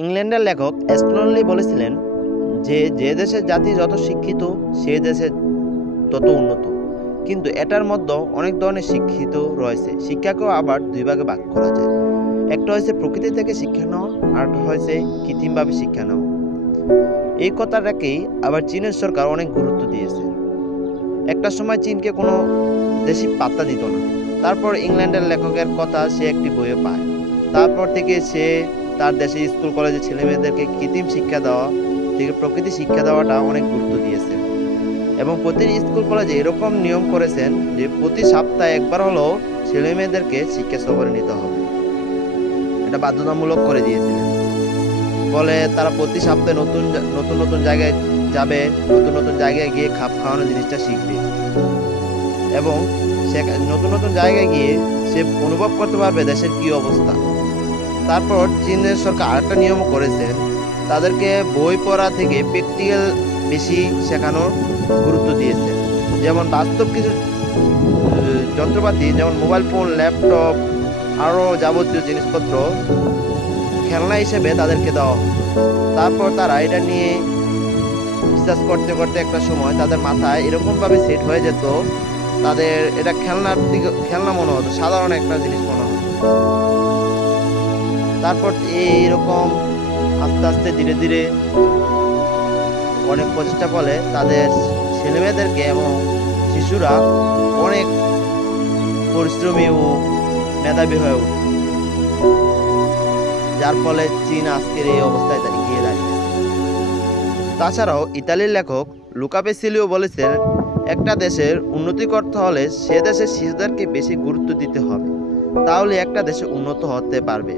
ইংল্যান্ডের লেখক স্ট্যানলি বলেছিলেন যে যে দেশের জাতি যত শিক্ষিত সেই দেশে তত উন্নত। কিন্তু এটার মধ্যে অনেক ধরনের শিক্ষিত রয়েছে। শিক্ষাকেও আবার দুই ভাগে ভাগ করা যায়। একটা হয়েছে প্রকৃতি থেকে শিক্ষা নেওয়া, আর একটা হয়েছে কৃত্রিমভাবে শিক্ষা নেওয়া। এই কথাটাকেই আবার চীনের সরকার অনেক গুরুত্ব দিয়েছে। একটা সময় চীনকে কোনো দেশই পাত্তা দিত না। তারপর ইংল্যান্ডের লেখকের কথা সে একটি বইয়ে পায়। তারপর থেকে সে তার দেশে স্কুল কলেজে ছেলে মেয়েদেরকে কৃত্রিম শিক্ষা দেওয়া থেকে প্রকৃতি শিক্ষা দেওয়াটা অনেক গুরুত্ব দিয়েছেন। এবং প্রতিটি স্কুল কলেজে এরকম নিয়ম করেছেন যে প্রতি সপ্তাহে একবার হলেও ছেলে মেয়েদেরকে শিক্ষা সফরে নিতে হবে। এটা বাধ্যতামূলক করে দিয়েছিলেন। ফলে তারা প্রতি সপ্তাহে নতুন নতুন নতুন জায়গায় যাবে, নতুন নতুন জায়গায় গিয়ে খাপ খাওয়ানো জিনিসটা শিখবে এবং সে নতুন নতুন জায়গায় গিয়ে সে অনুভব করতে পারবে দেশের কি অবস্থা। তারপর চীনের সরকার আরেকটা নিয়ম করেছেন, তাদেরকে বই পড়া থেকে প্র্যাকটিক্যাল বেশি শেখানোর গুরুত্ব দিয়েছে। যেমন বাস্তব কিছু যন্ত্রপাতি, যেমন মোবাইল ফোন, ল্যাপটপ, আরও যাবতীয় জিনিসপত্র খেলনা হিসেবে তাদেরকে দেওয়া হতো। তারপর তারা এটা নিয়ে রিসার্চ করতে করতে একটা সময় তাদের মাথায় এরকমভাবে সেট হয়ে যেত, তাদের এটা খেলনার দিকে খেলনা মনে হতো, সাধারণ একটা জিনিস মনে হতো। তারপর এইরকম আস্তে আস্তে ধীরে ধীরে অনেক প্রচেষ্টা ফলে তাদের ছেলেমেয়েদেরকে এবং শিশুরা অনেক পরিশ্রমী ও মেধাবী হয়ে ওঠে, যার ফলে চীন আজকের এই অবস্থায় গিয়ে দাঁড়িয়েছে। তাছাড়াও ইতালির লেখক লুকা পেসিলিও বলেছেন, একটা দেশের উন্নতি করতে হলে সে দেশের শিশুদেরকে বেশি গুরুত্ব দিতে হবে, তাহলে একটা দেশে উন্নত হতে পারবে।